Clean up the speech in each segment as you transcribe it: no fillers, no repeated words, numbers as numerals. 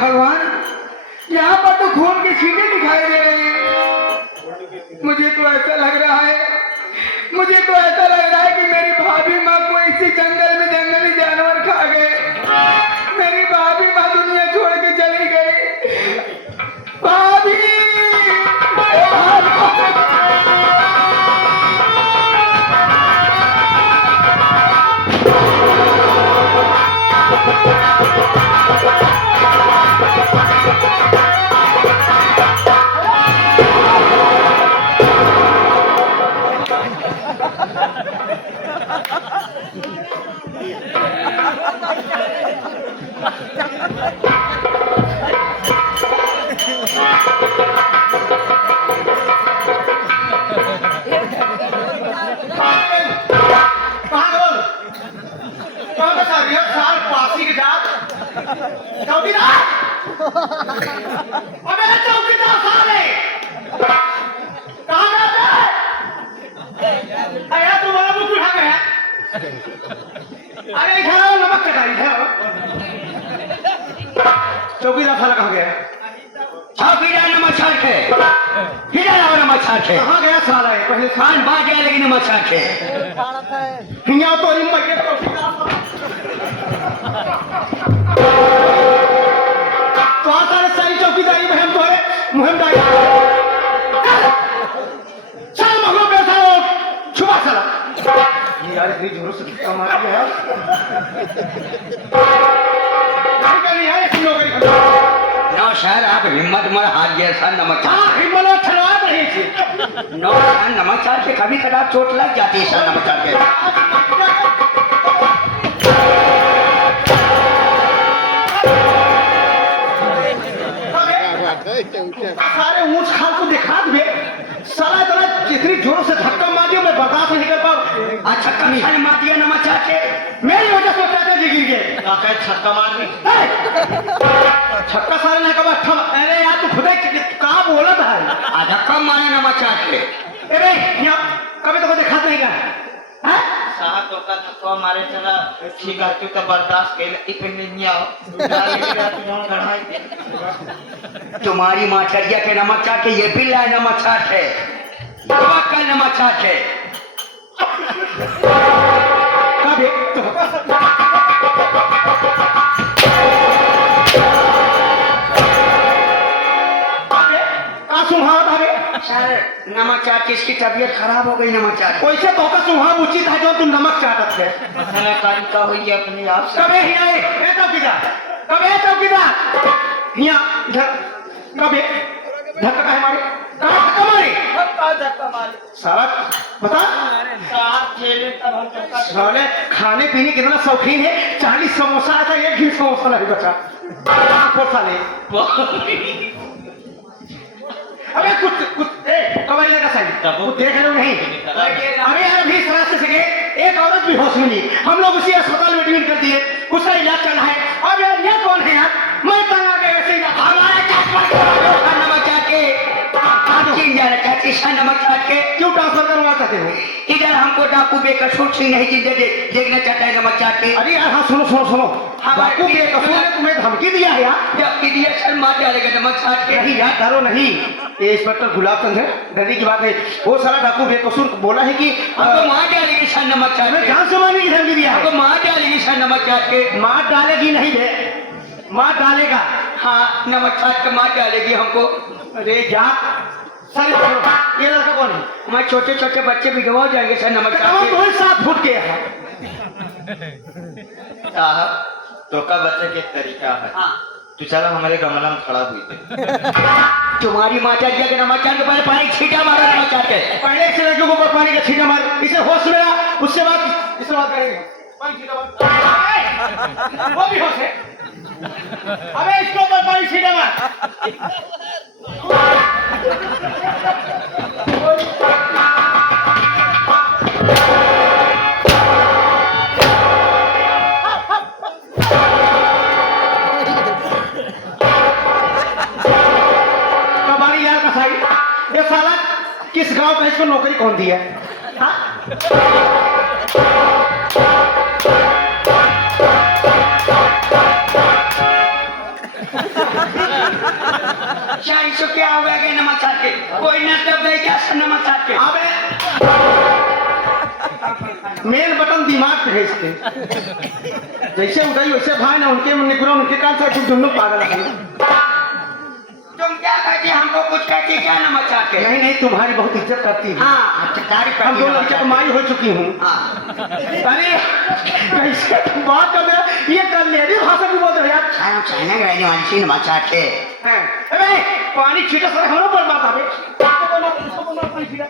भगवान, यहाँ पर तो खून की छींटे दिखाई दे रही है। मुझे तो ऐसा लग रहा है कि मेरी भाभी माँ को इसी जंगल में जंगली जानवर खा गए। मेरी भाभी माँ दुनिया छोड़ के चली गई। भाभी चौकीदार, अबे चौकीदार साले, कहाँ गए? अरे तुम्हारा मुंह उठा गया। अरे इधर आओ, नमक चटाई इधर। चौकीदार साला कहाँ गया? चौकीदार नमक छाट के किधर आओ? नमक छाट के कहाँ गया साला? पहले खान बात गया लेकिन नमक छाट के हिया तो हिम्मत के चौकीदार तो सारे सारी चौकीदारी में हम तोरे मुहिम डाल चल मगो पैसा हो छुपा साला ये यार इतनी जोरों से धक्का मार दिया है नहीं करनी है ऐसी नौकरी नो सर आप हिम्मत मर हाथ गया सर नमक छाट हाँ हिम्मत छलवा रही थी नो सर नमक छाट के कभी कदा चोट लग जाती है सर नमक छाट के सारे ऊंच खाल को दिखा दे साला इतना जितनी जोरों से धक्का मार दिया मैं बर्दाश्त नहीं कर पाऊँ अच्छा कभी खाली मार दिया नमक छाट के मेरी वजह से पैसे जी गिर गए काका छक्का मार दी छक्का सारे ने कहा ठम अरे यार तू खुदा कहाँ बोला था आधा कम मारे नमक छाट के अरे यहाँ कभी तो देखा नहीं क्या हैं साहब तो का धक्का मारे चला ठीक है तू तो बर्दाश्त कर इतने नहीं आओ तुम्हारी माचरिया के नमक छाट के ये बिल्ला नमक छाट है का नमक छाट है कभी सर नमक चाट के इसकी तबीयत खराब हो गई नमक चाट वैसे तो का सुहाग उचित है जो तुम नमक चाटत है मसाला कारी का हुई अपने आप से कबे हिया ए चौकीदार कबे चौकीदार हिया इधर कबे धक्का है हमारे कहाँ धक्का मारे साला बता साले खाने पीने कितना शौकीन है 40 समोसा आता है एक ही समोसा नहीं बचा साले अबे कुछ कबाड़ी लगा साली कुछ देख रहे हो नहीं अरे यार अभी इस रास्ते से गए एक औरत भी होश में नहीं हम लोग उसी अस्पताल में एडमिट कर दिए उसका इलाज चल रहा है अब यार ये कौन है यार मैं तंग आ गया वैसे ही नमक चाट के नमक चाट के क्यों ट्रांसफर करवा चाहते हो इधर हमको डाकू बेकसूर सिंह नहीं जिंदे देखना चाहता है नमक चाट के अरे यार हाँ सुनो डाकू बेकसूर ने तुम्हें धमकी दिया है यार धमकी दिया सर मार डालेगा नमक चाट के नहीं यार डरो नहीं ये इंस्पेक्टर गुलाब चंद है डरने की बात है वो सारा डाकू बेकसूर बोला है कि हमको मार डालेगी सर नमक चाट के जान से मारने की धमकी दिया हमको मार डालेगी सर नमक चाट के मार डालेगी नहीं बे मार डालेगा हाँ नमक चाट के मार डालेगी हमको अरे जा सर ये लड़का कौन है हमारे छोटे छोटे बच्चे भी गवा जाएंगे सर नमक चाट के तो 7 फुट के है साहब तो का बच्चे के तरीका है हाँ तू चलो हमारे गमला में खड़ा हुई थे तुम्हारी माता जी के नमक चाट के पहले पानी छीटा मारा नमक चाट के पहले से लड़कियों को पानी का छीटा मार इसे होश में ला उससे बात इससे बात करेंगे पानी छीटा वो भी होश है अबे इसको ऊपर पानी छीटा मार ये साला किस गांव का इसको नौकरी कौन दी है इसको क्या हो गया कि नमक चाट के कोई न तब दे क्या नमक चाट के अबे मेन बटन दिमाग पे है इसके। जैसे उठाई वैसे भाई ना उनके निकलो उनके कान से तुम लोग पागल है। तुम क्या कहती हमको कुछ कहती क्या नमक चाट के? नहीं नहीं तुम्हारी बहुत इज्जत करती है। हाँ अच्छा तारीफ हम करती दो लड़के है। माई हो चुकी हूँ। हाँ अरे कैसे तुम बात कर रहे हो? ये कर लेडी भाषा भी बोल रहे हो यार। हम चाइना के रहने वाली सी नमक चाट के हैं? अबे पानी छीटा सर हम लोग पर बात आवे। इसको बोलो पानी छीटा।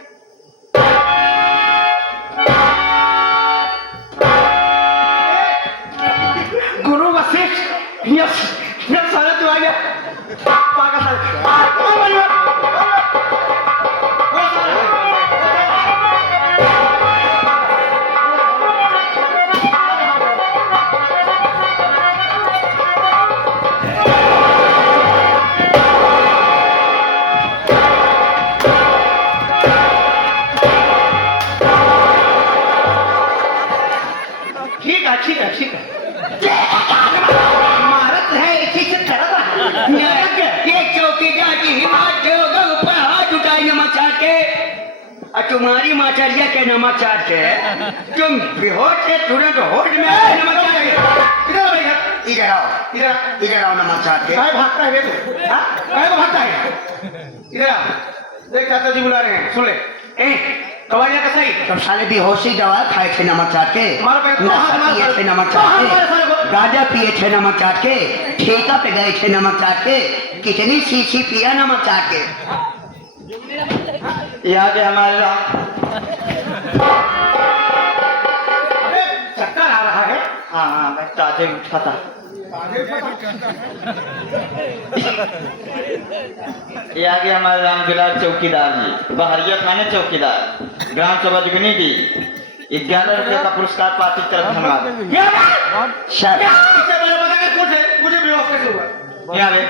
गुरु वशिष्ठ यस यस सारे तू आ गया। पागल साले। ठीक है ठीक है ठीक है। महारत है इसी से करता ये चौकीदार की हिम्मत जो गल पर हाथ उठाई नमक चाट के और तुम्हारी माचरिया के नमक चाट के तुम बेहोश से तुरंत होश में आए नमक चाट के इधर आ भैया इधर आओ इधर आओ नमक चाट के काय भागता है वे तू? हाँ? काय को भागता है? इधर आ। देख चाचा जी बुला रहे हैं सुन ले। कवालिया का सही तुम साले बेहोशी दवा खाए थे नमक चाट के मारो पैर को, नशा हाथ मारो, पिए थे नमक हाथ चाट मारो साले के को। गांजा पिए थे नमक चाट के ठेका पे गए थे नमक चाट के कितनी शीशी पिया नमक चाट के यहाँ के हमारे अबे चक्कर आ रहा है। हाँ हाँ मैं ताजे उठा था ये आगे हमारे राम दुलार चौकीदार जी बहरिया थाने चौकीदार ग्राम सभा जुगनी दी 11 रुपये का पुरस्कार पार्टी की तरफ धन्यवाद क्या बात? शायद इससे पहले बता के मुझे बेहोश कैसे हुआ? यहाँ पे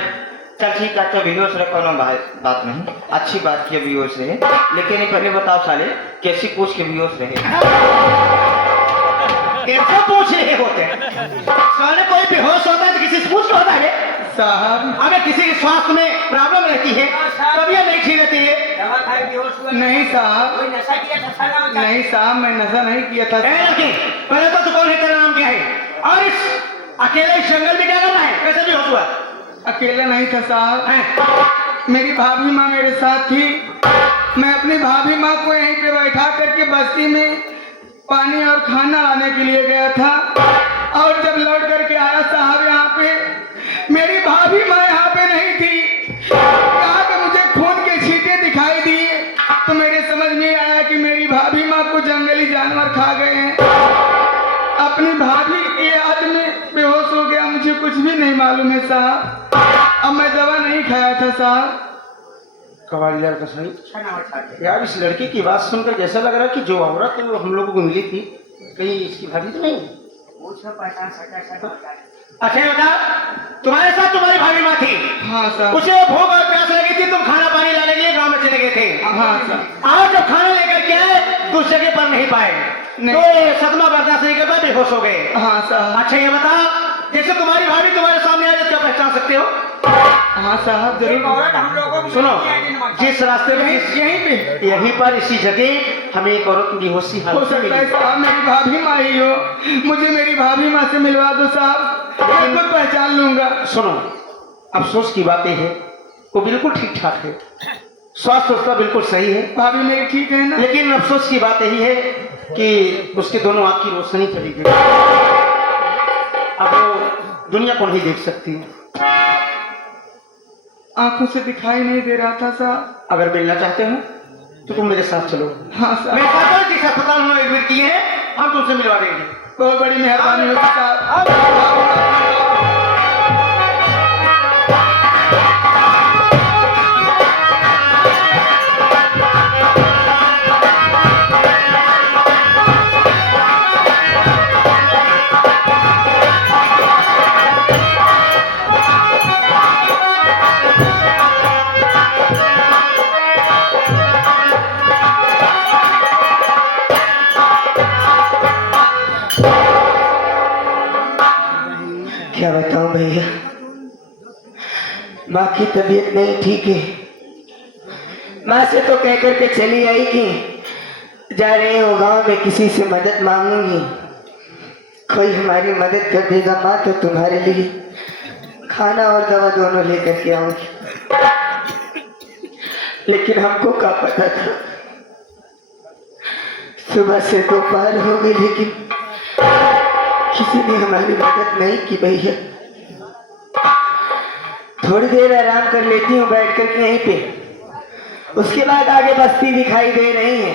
चल ठीक है तो बेहोश रखो ना भाई बात नहीं अच्छी बात की बेहोश रहे लेकिन ये पहले बताओ साले कैसी पूछ के बेहोश रहे कैसे पूछ रहे होते हैं? साले कोई बेहोश होता है तो किसी से पूछ के होता है साहब। अबे किसी के स्वास्थ्य में प्रॉब्लम रहती है तबीयत नहीं ठीक रहती है। नहीं साहब नहीं साहब मैं नशा नहीं किया था ए लड़की पहले तो तू कौन है तेरा नाम क्या है और इस अकेले इस जंगल में क्या करना है कैसे बेहोश हुआ? अकेला नहीं था साहब हैं? मेरी भाभी माँ मेरे साथ थी मैं अपनी भाभी माँ को यहीं पे बैठा करके बस्ती में पानी और खाना लाने के लिए गया था और जब लौट करके आया साहब यहाँ पे मेरी भाभी माँ यहाँ पे नहीं थी यहाँ पे मुझे खून के छींटे दिखाई दिए तो मेरे समझ में आया कि मेरी भाभी माँ को जंगली जानवर खा गए हैं अपनी भाभी के याद में बेहोश हो गया मुझे कुछ भी नहीं मालूम है साहब अब मैं दवा नहीं खाया था साहब कवालिया का सही यार इस लड़की की बात सुनकर जैसा लग रहा है कि जो औरत हम लोगों को मिली थी कहीं इसकी भाभी तो नहीं? अच्छा ये बता तुम्हारे साथ तुम्हारी भाभी माँ थी हाँ साहब उसे भूख और प्यास लगी थी तुम खाना पानी लाने के लिए गांव में चले गए थे। हाँ साहब आज जब खाना लेकर के आए तो उस जगह पर नहीं पाए नहीं। तो सदमा बर्दाश्त नहीं कर पाए बेहोश हो गए। हाँ साहब अच्छा ये बता जैसे तुम्हारी भाभी तुम्हारे सामने आ जाए क्या पहचान सकते हो? हाँ साहब जरूर सुनो जिस रास्ते में यहीं पे यहीं पर इसी जगह हमें एक औरत बेहोशी हो हालत में सकता है मिली। साहब मेरी भाभी माँ ही हो मुझे मेरी भाभी माँ से मिलवा दो साहब मैं खुद पहचान लूंगा सुनो अफसोस की बातें हैं वो बिल्कुल ठीक ठाक है स्वास्थ्य उसका बिल्कुल सही है भाभी मेरी ठीक है ना लेकिन अफसोस की बात यही है कि उसके दोनों आँख की रोशनी चली गई अब वो दुनिया को नहीं देख सकती आंखों से दिखाई नहीं दे रहा था साहब अगर मिलना चाहते हो तो तुम मेरे साथ चलो हाँ मैं साहब चाहता हूँ जिस अस्पताल में एडमिट किए हैं हम तुमसे मिलवा देंगे। बहुत बड़ी मेहरबानी होगी साहब क्या बताऊं भैया माँ की तबीयत नहीं ठीक है माँ से तो कह करके चली आई कि जा रही हो गांव में किसी से मदद मांगूंगी, कोई हमारी मदद कर देगा माँ तो तुम्हारे लिए खाना और दवा दोनों लेकर के आऊंगी। लेकिन हमको क्या पता था, सुबह से दोपहर हो गई लेकिन किसी ने हमारी मदद नहीं की भैया। थोड़ी देर आराम कर लेती हूँ बैठ करके यहीं पे, उसके बाद आगे बस्ती दिखाई दे रही है,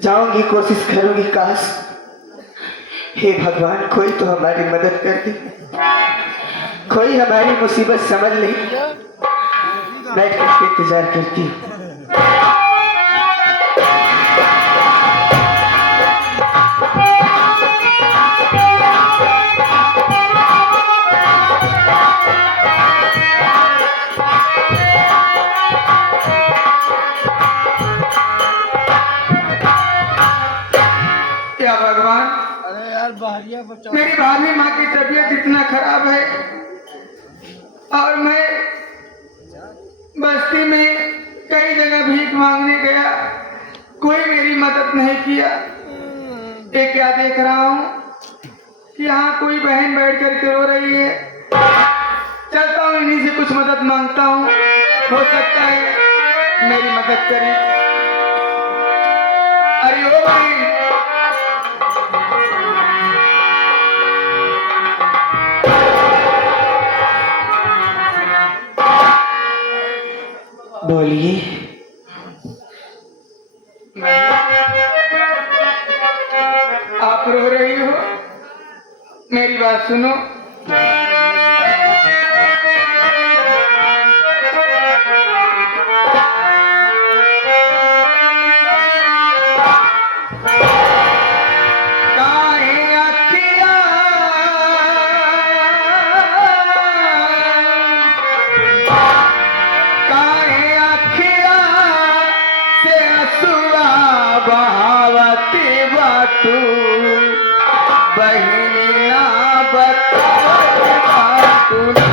जाऊंगी कोशिश करूंगी। काश हे भगवान कोई तो हमारी मदद कर दे, कोई हमारी मुसीबत समझ ले। बैठ करके इंतजार करती हूँ। क्या भगवान, अरे यार बाहरिया बचाओ। मेरी भाभी माँ की तबीयत इतना खराब है और मैं बस्ती में कई जगह भीख मांगने गया, कोई मेरी मदद नहीं किया। ये क्या देख रहा हूँ कि यहाँ कोई बहन बैठ करके रो रही है। चलता हूँ इन्हीं से कुछ मदद मांगता हूँ, हो सकता है मेरी मदद करें। अरे ओ बहन, बोलिए। आप रो रही हो, मेरी बात सुनो। काहे अखिया काहे अखिया से असुआ बहावती बाटू, बहिनी ना बतावत बाटू ना।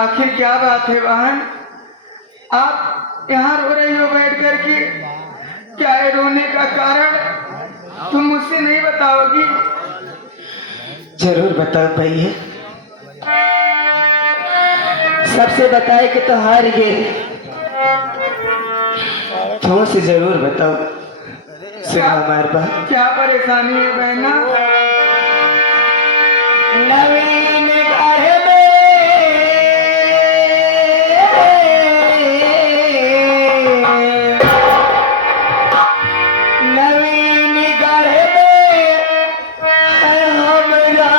आखिर क्या बात है बहन, आप यहाँ रो रही हो बैठ करके? क्या है रोने का कारण, तुम मुझसे नहीं बताओगी? जरूर बताओ भैया, सबसे बताए कि तो हार गए, तुमसे जरूर बताओ। सुनो हमारी बात। क्या परेशानी है बहना? नवीन घर में, नवीन घर में है हमरा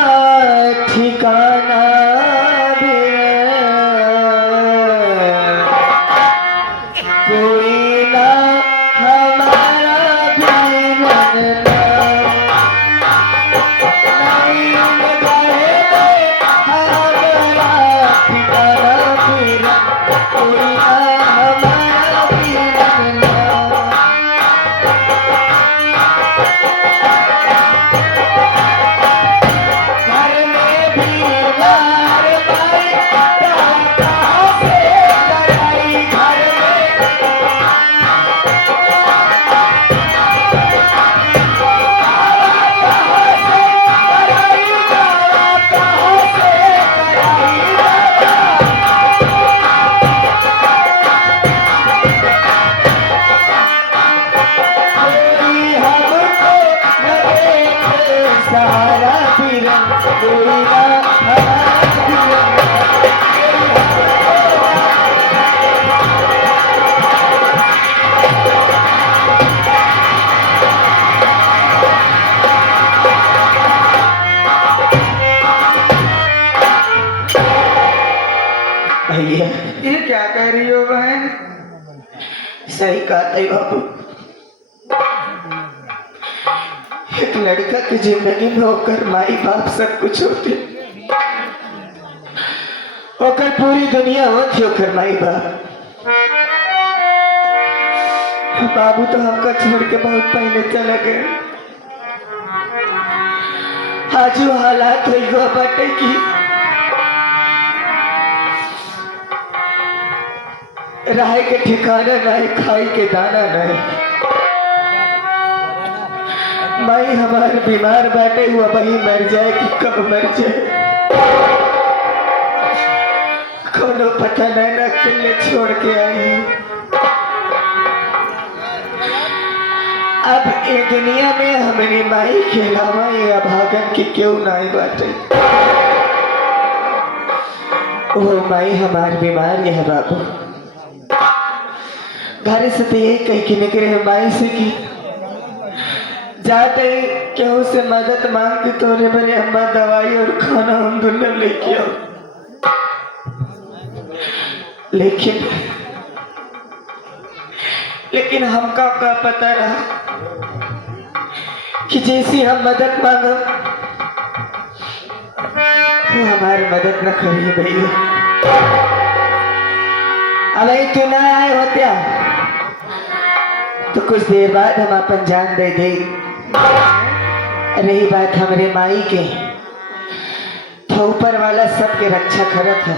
ठिकाना भी कोई ना हमारा भी मनना। सही कहा है बाबू। एक लड़का की जिंदगी में होकर माई बाप सब कुछ होते, होकर पूरी दुनिया होती, होकर माई बाप। बाबू तो हमको छोड़ के बहुत पहले चला गए। आज वो हालात हुई हुआ बाटे की रह के ठिकाना नहीं, खाई के दाना नहीं। माई हमारे बीमार बाटे, हुआ वही मर जाए कि कब मर जाए कोनो पता नहीं, ना अकेले छोड़ के आई। अब ये दुनिया में हमारी माई के अलावा ये अभागन की क्यों नहीं बाटे। वो माई हमारे बीमार है बाबू। घर से तो यही कह के निकले माई से कि जाते क्यों से मदद मांग के तोरे बने अम्मा दवाई और खाना हम दोनों लेके आओ। लेकिन हमका क्या पता रहा कि जैसी हम मदद मांगो वो हमारी मदद न करिए भैया। अब तू ना आए होते तो कुछ देर बाद हम अपन जान दे दे। रही बात हमारे माई के, तो ऊपर वाला सबके रक्षा करत है।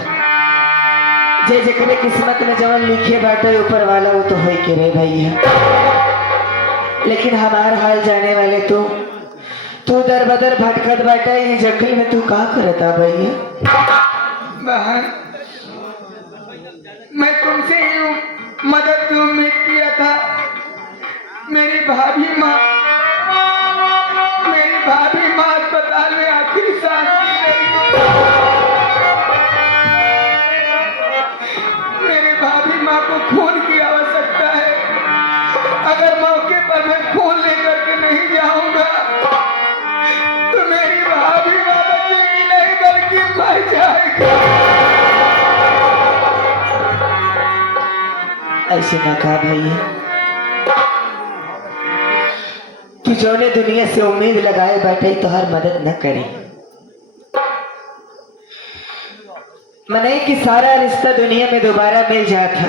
जे जकरे किस्मत में जवन लिखे बाटे ऊपर वाला वो तो होई के रे भैया। लेकिन हमार हाल जाने वाले तू दर बदर भटकत बाटे ये जंगल में, तू का करता भैया? बहन, मैं तुमसे ही मदद की उम्मीद किया था। मेरी भाभी माँ अस्पताल में आखिरी सांस ले रही है। मेरी भाभी माँ को खून की आवश्यकता है। अगर मौके पर मैं खून लेकर के नहीं जाऊंगा तो मेरी भाभी माँ बचेगी नहीं बल्कि मर जाएगी। ऐसे ना कहा भैया, तू जो ने दुनिया से उम्मीद लगाए बैठे तो हर मदद न करे। मने कि सारा रिश्ता दुनिया में दोबारा मिल जाता,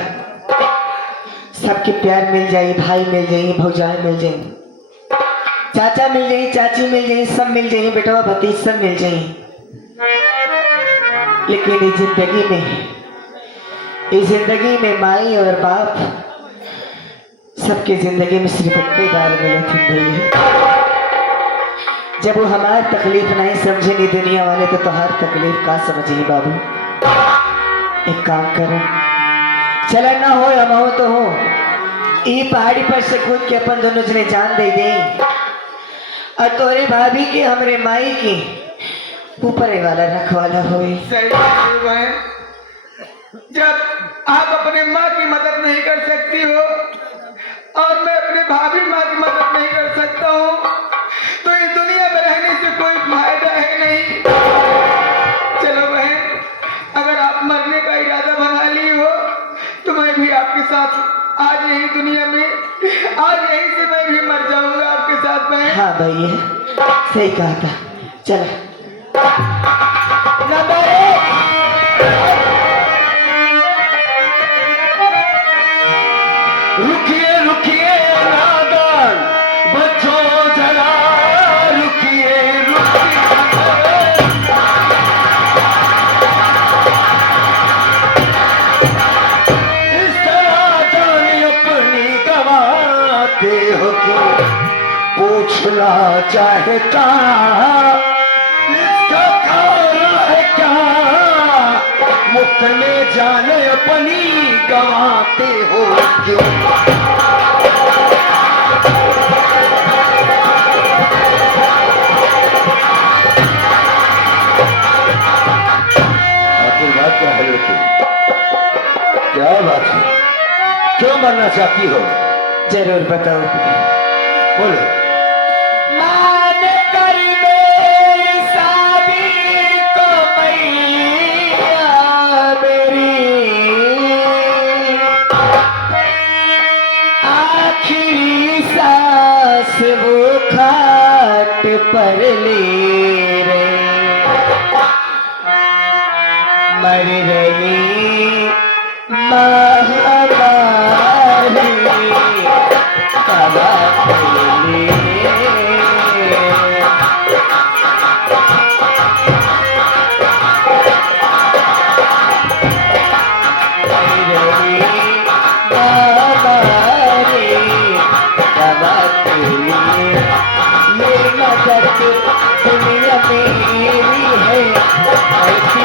सबके प्यार मिल जाए, भाई मिल जाए, भौजाई मिल जाए, चाचा मिल जाए, चाची मिल जाए, सब मिल जाए, बेटवा भतीज सब मिल जाए। लेकिन इस जिंदगी में माई और बाप सबके जिंदगी में सिर्फ एक बार मिले थे भैया। जब वो हमारी तकलीफ नहीं समझेंगे दुनिया वाले तो हर तकलीफ का समझेंगे बाबू। एक काम करें, चला ना हो हम हो तो हो, ये पहाड़ी पर से कूद के अपन दोनों जने जान दे दें और तोरे भाभी की हमरे माई की ऊपर वाला रखवाला होए। सही है। जब आप अपने माँ की मदद नहीं कर सकती हो और मैं अपने भाभी माँ की मदद नहीं कर सकता हूँ तो इस दुनिया में रहने से कोई फायदा है नहीं। चलो बहन, अगर आप मरने का इरादा बना ली हो तो मैं भी आपके साथ आज यही दुनिया में, आज यहीं से मैं भी मर जाऊंगा आपके साथ बहन। हाँ भैया सही कहा था। चलो रुकिए रुकिए नादान बच्चों जरा रुकिए रुकिए। इस तरह जान अपनी गवाते हो क्यों पूछना चाहता इसका कारण है क्या? मुफ्त में जान अपनी गवाते हो क्यों? आखिर बात क्या है लड़की? क्या बात है? क्यों मरना चाहती हो? जरूर बताओ। बोलो। मान कर मेरी शादी को मैया मेरी सांस वो खाट पर ले रे, मर रही महामारी कबा ले। दुनिया मेरी है ऐसी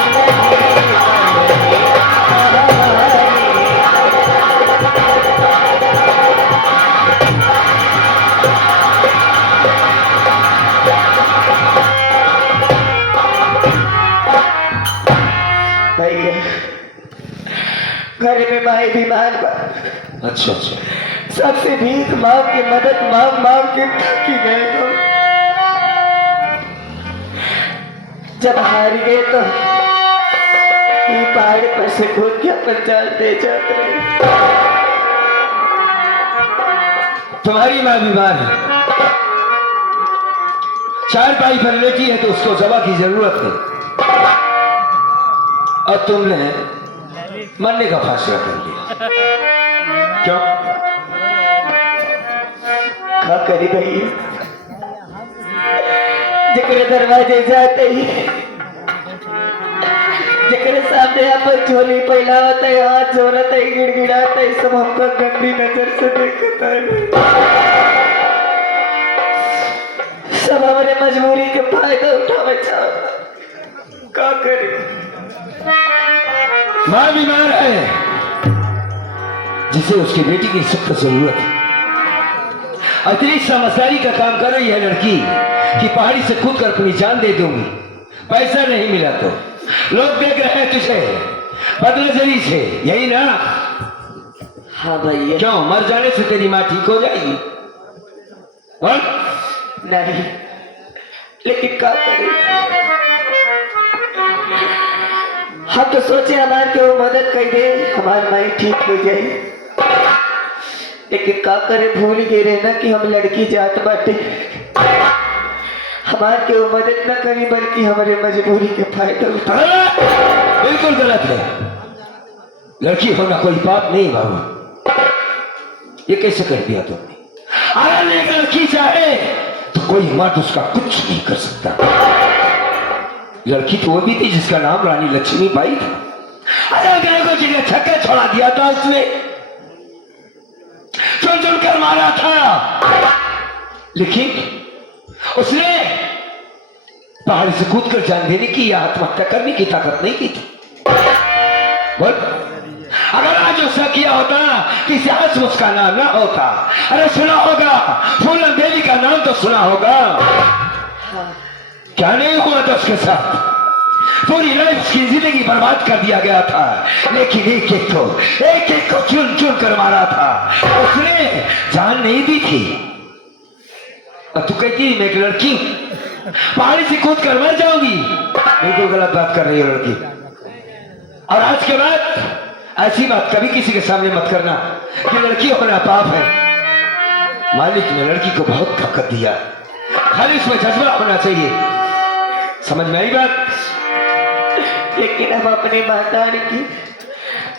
भैया घर में माए बीमार बा। अच्छा अच्छा। सबसे भीख मांग के मदद मांग मांग के थकी गए तो जब हार गए तो ये पहाड़ पर से कूद के अपन जान दे जाते रहे। तुम्हारी माँ बीमार है, चार पाई पर लेटी है तो उसको दवा की जरूरत है, और तुमने मरने का फैसला कर लिया। क्यों? क्या करी भैया, जकरे दरवाजे जाते ही जकरे सामने अपन झोली पहनावत है, हाथ जोड़त है, गिड़गिड़ाता है, सब हमको गंदी नजर से देखता है। सब हमारे मजबूरी के फायदा उठावे चाहता। क्या करे? माँ बीमार है जिसे उसकी बेटी की सख्त जरूरत है। इतनी समझदारी का काम कर रही है लड़की कि पहाड़ी से कूद कर अपनी जान दे दूंगी, पैसा नहीं मिला तो लोग देख रहे हैं तुझे बदनजरी से, यही ना? हाँ भैया। क्यों? मर जाने से तेरी माँ ठीक हो जाएगी? और? नहीं, लेकिन क्या करें? हम तो सोचे हमारे को मदद कर दे, हमारी माई ठीक हो जाए, लेकिन क्या करे, भूल गए रहे ना कि हम लड़की जात बाटे। हमारे के वो मदद न करी बल्कि हमारे मजबूरी के फायदा उठा। बिल्कुल गलत है, लड़की होना कोई पाप नहीं बाबू। ये कैसे कर दिया तुमने? अगर एक लड़की चाहे तो कोई मर्द उसका कुछ नहीं कर सकता। लड़की तो वो भी थी जिसका नाम रानी लक्ष्मी बाई था। अगर को जगह छक्के छोड़ा दिया था उसने, चुन चुन कर मारा था, लेकिन उसने पहाड़ी से कूद कर जान देने की या आत्महत्या करने की ताकत नहीं की थी। बोल, अगर आज उसने किया होता किसी हंस मुस्काना ना होता। अरे सुना होगा फूलन देवी का नाम तो सुना होगा, क्या नहीं हुआ था उसके साथ? पूरी लाइफ की जिंदगी बर्बाद कर दिया गया था, लेकिन एक एक को चुन चुन कर मारा था। उसने जान नहीं दी थी, और तू कहती मैं एक लड़की पहाड़ी से कूद कर मर जाऊंगी। बिल्कुल गलत बात कर रही है लड़की, और आज के बाद ऐसी बात कभी किसी के सामने मत करना कि लड़की होना पाप है। मालिक ने लड़की को बहुत ताकत दिया, खाली इसमें जज्बा होना चाहिए। समझ में आई बात? लेकिन हम अपने माता की,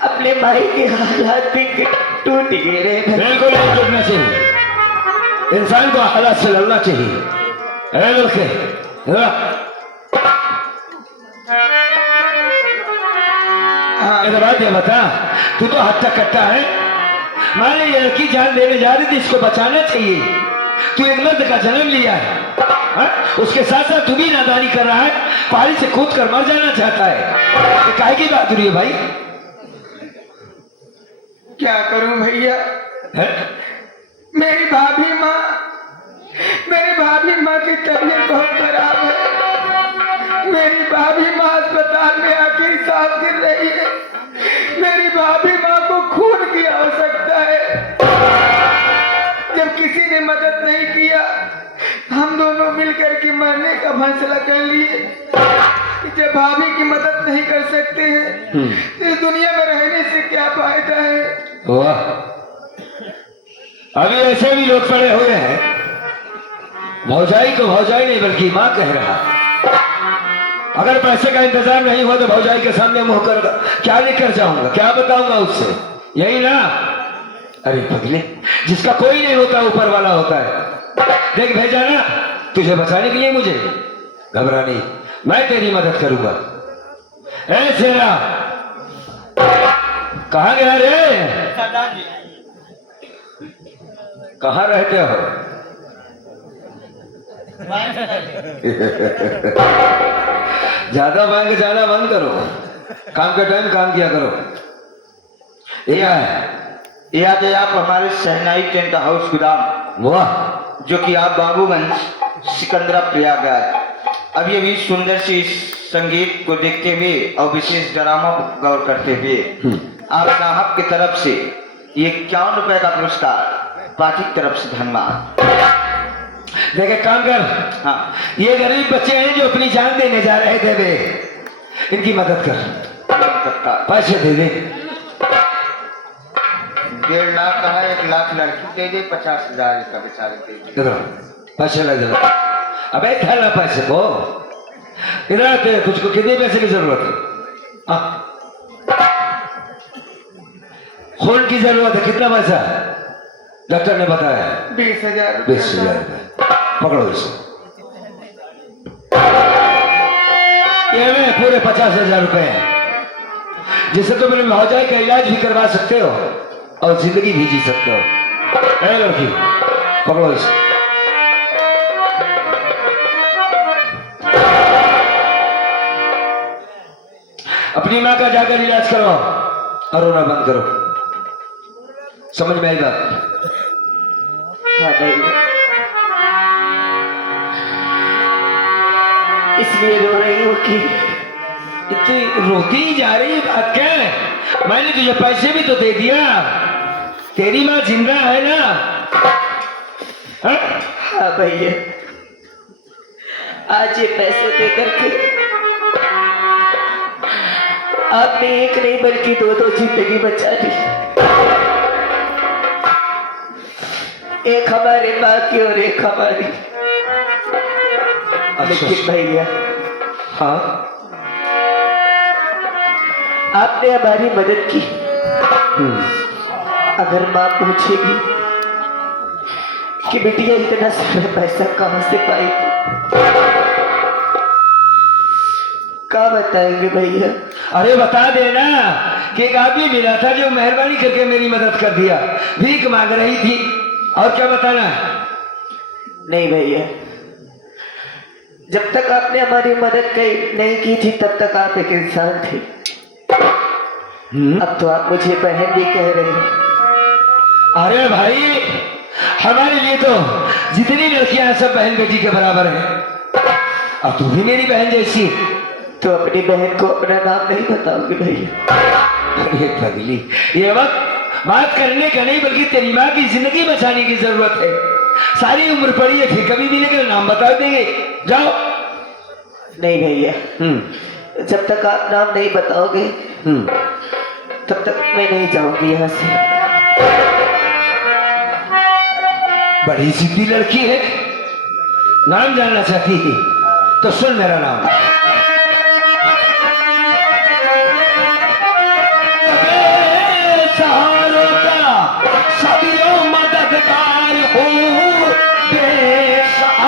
अपने भाई के हालात भी टूट गए रहे। बिल्कुल नहीं टूटना चाहिए, इंसान को हालात से लड़ना चाहिए। लड़के बात ये बता, तू तो हट्टा कट्टा है। माने ये लड़की जान देने जा रही थी, इसको बचाना चाहिए। तू एक मर्द का जन्म लिया है, उसके साथ साथ तू भी नादानी कर रहा है, पहाड़ी से कूद कर मर जाना चाहता है। ये काहे की बात हो रही है भाई? क्या करूं भैया, मेरी भाभी माँ की तबीयत बहुत खराब है। मेरी भाभी माँ अस्पताल में आके सांस गिर रही है। मेरी भाभी माँ को खून की आवश्यकता है। जब किसी ने मदद नहीं किया, हम दोनों मिलकर के मरने का फैसला कर लिए। जब भाभी की मदद नहीं कर सकते हैं तो इस दुनिया में रहने से क्या फायदा है? वाह, अभी ऐसे भी लोग पड़े हुए हैं भौजाई को भौजाई नहीं बल्कि माँ कह रहा। अगर पैसे का इंतजाम नहीं हुआ तो भौजाई के सामने मुंह कर क्या लेकर जाऊंगा, क्या बताऊंगा उससे, यही ना। अरे पगले, जिसका कोई नहीं होता ऊपर वाला होता है। देख भेजा ना तुझे बचाने के लिए, मुझे घबरा नहीं, मैं तेरी मदद करूंगा। ए शेरा, कहाँ गया रे? कहाँ रहते हो? ज्यादा बैंक जाना बंद करो, काम के टाइम काम किया करो। ये क्या है? याद है आप हमारे शहनाई टेंट हाउस गोदाम, वाह, जो कि आप बाबूगंज सिकंदरा प्रयागराज। अब ये भी सुंदर सी संगीत को देखते हुए और विशेष ड्रामा को गौर करते हुए आप साहब की तरफ से ये 51 रुपए का पुरस्कार, पार्टी की तरफ से धन्यवाद। देखे काम कर। हाँ, ये गरीब बच्चे हैं जो अपनी जान देने जा रहे थे, वे इनकी मदद कर, तत्काल पैसे दे दे। 1.5 लाख का है, 1 लाख लड़की दे दे, 50,000 का बेचारे दे दे। इधर पैसे लग जाना। अबे थैला पैसे को इधर आते, तुझको कितने पैसे की जरूरत है? खून की जरूरत है, कितना पैसा? डॉक्टर ने बताया 20,000। 20,000 रुपए। पकड़ो इसे। ये में पूरे 50,000 रुपए हैं, जिससे तुम अपने भौजाई का इलाज भी करवा सकते हो और जिंदगी भी जी सकते हो। ए लड़की, पकड़ो इसे। अपनी माँ का जाकर इलाज करवाओ और रोना बंद करो। समझ में आई बात? हाँ भाई, इसलिए रो रही हूँ कि इतनी रोती ही जा रही है, बात क्या है? मैंने तुझे पैसे भी तो दे दिया, तेरी माँ जिंदा है ना? हाँ? हाँ भैया, आज ये पैसे दे करके आपने एक नहीं बल्कि 2 जिंदगी बचा दी। एक हमारे माँ की और एक हमारी। लेकिन भैया, हाँ, आपने हमारी मदद की। अगर माँ पूछेगी कि बिटिया इतना सारा पैसा कहाँ से पाई थी, क्या बताएंगे भैया? अरे बता देना कि एक आदमी मिला था जो मेहरबानी करके मेरी मदद कर दिया, भीख मांग रही थी, और क्या बताना? नहीं भैया, जब तक आपने हमारी मदद नहीं की थी तब तक आप एक इंसान थे। अब तो आप मुझे बहन भी कह रहे हैं। अरे भाई, हमारे लिए तो जितनी लड़कियां हैं सब बहन बेटी के बराबर हैं, और तू भी मेरी बहन जैसी। तो अपनी बहन को अपना नाम नहीं बताओगे भैया? अरे पगली, ये वक्त बात करने का नहीं बल्कि तेरी माँ की जिंदगी बचाने की जरूरत है। सारी उम्र पड़ी है, फिर कभी मिलेगा नाम बता देंगे। जाओ। नहीं भैया, जब तक आप नाम नहीं बताओगे तब तक मैं नहीं जाऊंगी यहाँ से। बड़ी जिद्दी लड़की है, नाम जानना चाहती है तो सुन मेरा नाम। सहारों का सदियों मददगार हूँ, बेसहारा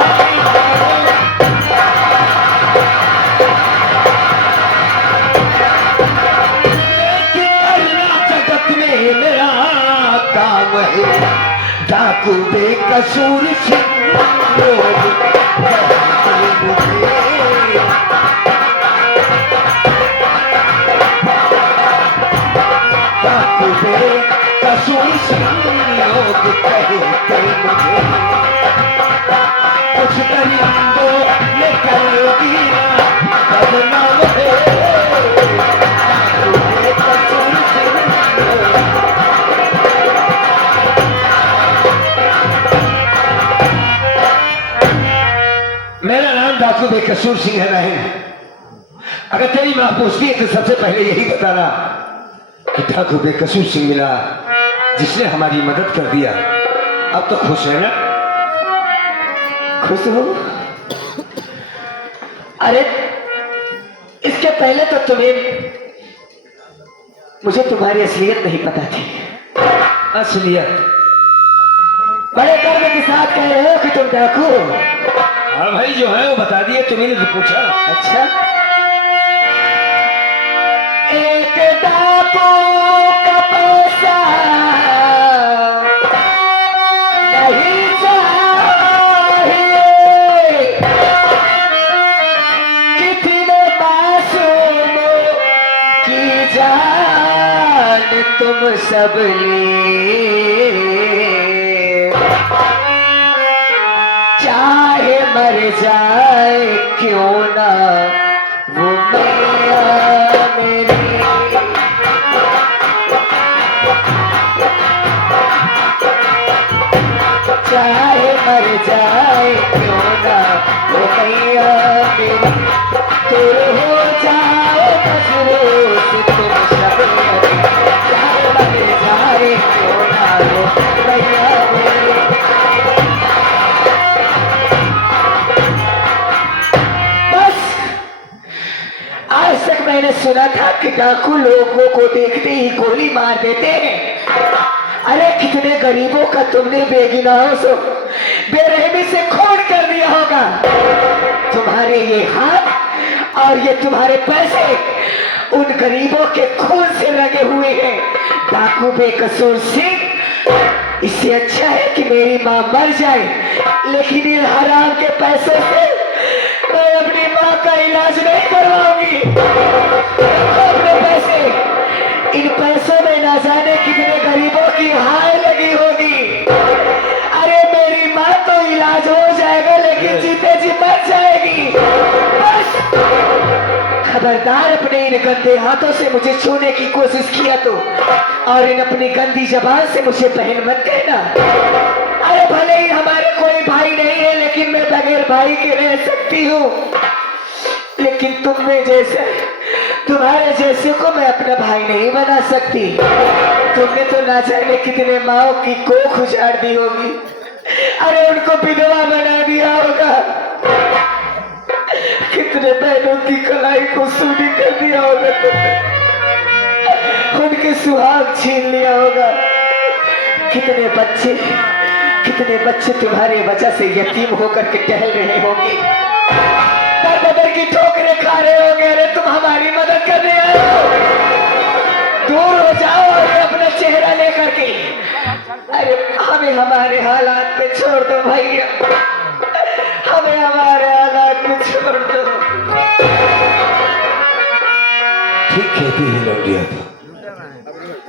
जगत में मेरा काम है, डाकू बेकसूर सिंह लोग डाकू बेकसूर सिंह लोग कहते मुझे, कुछ दरिंदो लेकर दीना बदनाम है, डाकू बेकसूर सिंह लोग। मेरा नाम डाकू बेकसूर सिंह है बहन। अगर तेरी मां पूछती है तो सबसे पहले यही बताना कि डाकू बेकसूर सिंह मिला जिसने हमारी मदद कर दिया। अब तो खुश है ना? खुश हो? अरे इसके पहले तो मुझे तुम्हारी असलियत नहीं पता थी। असलियत? बड़े गर्व के साथ कह रहे हो कि तुम डाकू हो। हाँ भाई, जो है वो बता दिए, तुम्हें तो पूछा। अच्छा, एक डाकू का पैसा नहीं चाहिए, कितने मासूमों की जान तुम सब ले, चाहे मर जाए क्यों ना वो मैया मेरी। चाहे मर जाए क्यों ना वो मैया मेरी, दूर हो जाए नजरों से तुम सब मेरी। चाहे मर जाए क्यों ना वो मैया मेरी। आज तक मैंने सुना था कि डाकू लोगों को देखते ही गोली मार देते हैं। अरे कितने गरीबों का तुमने बेगुनाहों से बेरहमी से खून कर दिया होगा। तुम्हारे ये हाथ और ये तुम्हारे पैसे उन गरीबों के खून से लगे हुए हैं। डाकू बेकसूर सिंह, इससे अच्छा है कि मेरी माँ मर जाए, लेकिन इन हराम के पैसों से मैं अपनी माँ का इलाज नहीं करवाऊंगी। अपने पैसे, इन पैसों में ना जाने कितने गरीबों की हाय लगी होगी। अरे मेरी माँ तो इलाज हो जाएगा, लेकिन जीते जी मर जाएगी। बस खबरदार, अपने इन गंदे हाथों से मुझे छूने की कोशिश किया तो, और इन अपनी गंदी जबान से मुझे बहन मत कहना। अरे भले ही हमारे कोई भाई नहीं है, लेकिन मैं बगैर भाई के रह सकती हूँ। लेकिन तुम्हारे जैसे को मैं अपना भाई नहीं बना सकती। तुमने तो ना जाने कितने माओ की कोख उजाड़ दी होगी। अरे उनको विधवा बना दिया होगा, कितने बहनों की कलाई को सूनी कर दिया होगा तुमने, उनके सुहाग छीन लिया होगा। कितने बच्चे तुम्हारे वजह से यतीम होकर के टहल रहे होंगे, दर की ठोकरें खा रहे होंगे। अरे तुम हमारी मदद करने आए हो, दूर हो जाओ और अपना चेहरा लेकर के। अरे हमें हमारे हालात पे छोड़ दो भैया, हमें हमारे हालात में छोड़ दो। ठीक कहती है लौटिया, तो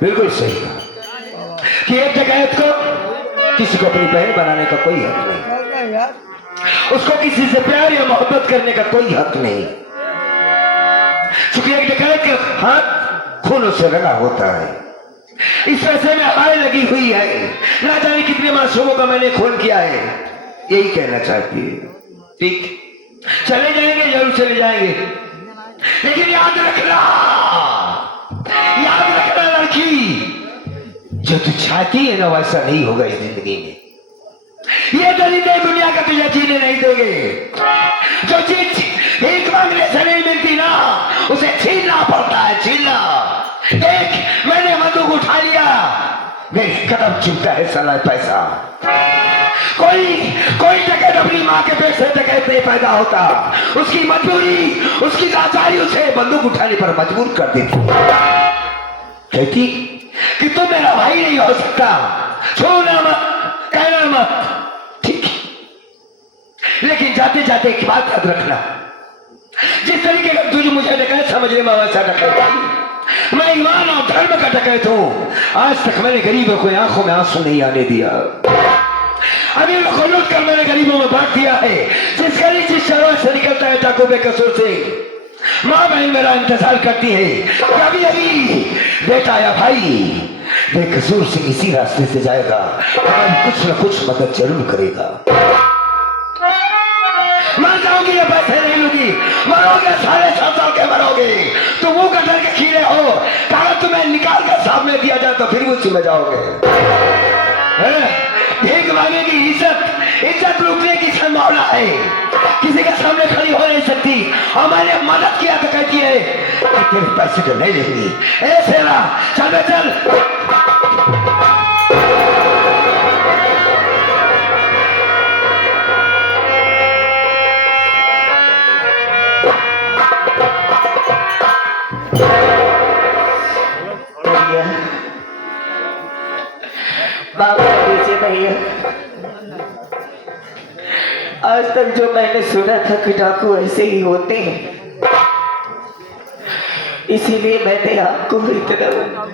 बिल्कुल सही कहा कि एक डकैत को किसी को अपनी बहन बनाने का कोई हक नहीं, यार उसको किसी से प्यार या मोहब्बत करने का कोई हक नहीं। क्योंकि एक डकैत का हाथ खूनों से रंगा होता है। इस पैसे में हाय लगी हुई है, ना जाने कितने मासूमों का मैंने खून किया है। यही कहना चाहती है। ठीक, चले जाएंगे, जरूर चले जाएंगे, लेकिन याद रखना लड़की, जो तू चाहती है ना वैसा नहीं होगा इस जिंदगी में। ये दरिद्र दुनिया का तुझे जीने नहीं देंगे। जो चीज भीख मांगने से नहीं मिलती ना, उसे छीनना पड़ता है, छीनना। देख, मैंने बंदूक उठा लिया, मेरे कदम चुभता है साला पैसा। कोई डकैत अपनी माँ के पेट से डकैत नहीं पैदा होता। उसकी मजबूरी, उसकी लाचारी उसे बंदूक उठाने पर मजबूर कर देती। कहती कि तुम मेरा भाई नहीं हो सकता, छूना मत, कहना मत। ठीक, लेकिन जाते जाते एक बात याद रखना, जिस तरीके का तुझे मुझे डकैत समझने में वैसा डकैत मैं ईमान और धर्म का डकैत हूं। आज तक मैंने गरीबों को आंखों में आंसू नहीं आने दिया। अमीर को लूट कर मैंने गरीबों में बांट दिया है। जिस गरीब जिस शहर से निकलता है डाकू बेकसूर सिंह, माँ बहन मेरा इंतजार करती है कभी अभी बेटा या भाई बेकसूर सिंह इसी रास्ते से जाएगा और कुछ न कुछ मदद जरूर करेगा। मर जाओगी या पैसे नहीं लूंगी, मरोगे, 7.5 साल के मरोगे। तुम मुंह का डर के खीरे हो, कहा तुम्हें निकाल कर सामने दिया जाए तो फिर उसी में जाओगे। भीख मांगने की इज्जत लूटने की जैसा मौला है, किसी के सामने खड़ी हो नहीं सकती, और मैंने मदद किया तो कहती है कि तेरे पैसे तो नहीं लेंगी। ए सेरा चल बे चल। बाबा दीजिए भैया, आज तक जो मैंने सुना था कि डाकू ऐसे ही होते हैं, इसीलिए मैंने आपको इतना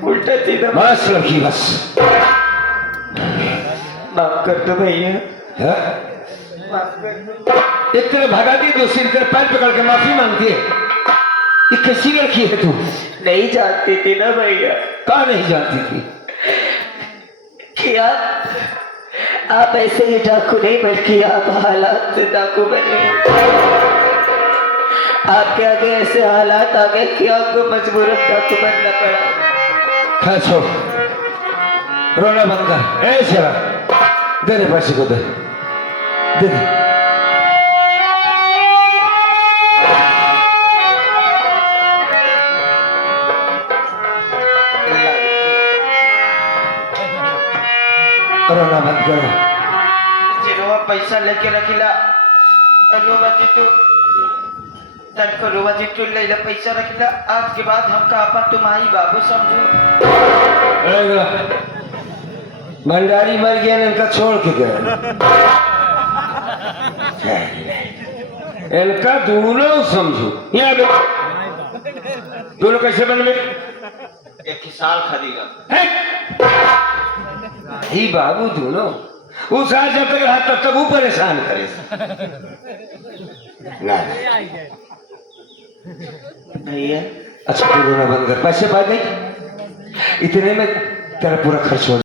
उल्टा सीधा बस लड़की बस। माफ कर दो भैया। हाँ? एक तेरे भगा दी, दूसरी तेरे पैर पकड़ के माफी मांगती है। ये कैसी लड़की है तू? नहीं जानती थी ना भैया कहाँ नहीं जानती थी कि आप ऐसे ही डाकू नहीं बल्कि आप हालात से डाकू बने। आपके आगे ऐसे हालात आ गए कि आपको मजबूरन डाकू बनना पड़ा। खैर छोड़, रोना बंद कर। ए शेरा, दे दे पैसे को, दे दे। रोना बंद करो। जिरोवा पैसा लेके रखिला, रोवा जितु तनको रोवा जितु लेला पैसा रखिला। आज के बाद हमका आपा तुम्हारी बाबू समझो। भंडारी मर गया, इनका छोड़ के गए। इनका दोनों समझो। यहाँ दोनों कैसे बन में? एक ही साल खरीदा ही बाबू दोनों उस आज जब तक रहा तब तक वो परेशान करे ना। भैया। अच्छा तू रोना बंद कर, पैसे पा गई, इतने में तेरा पूरा खर्च हो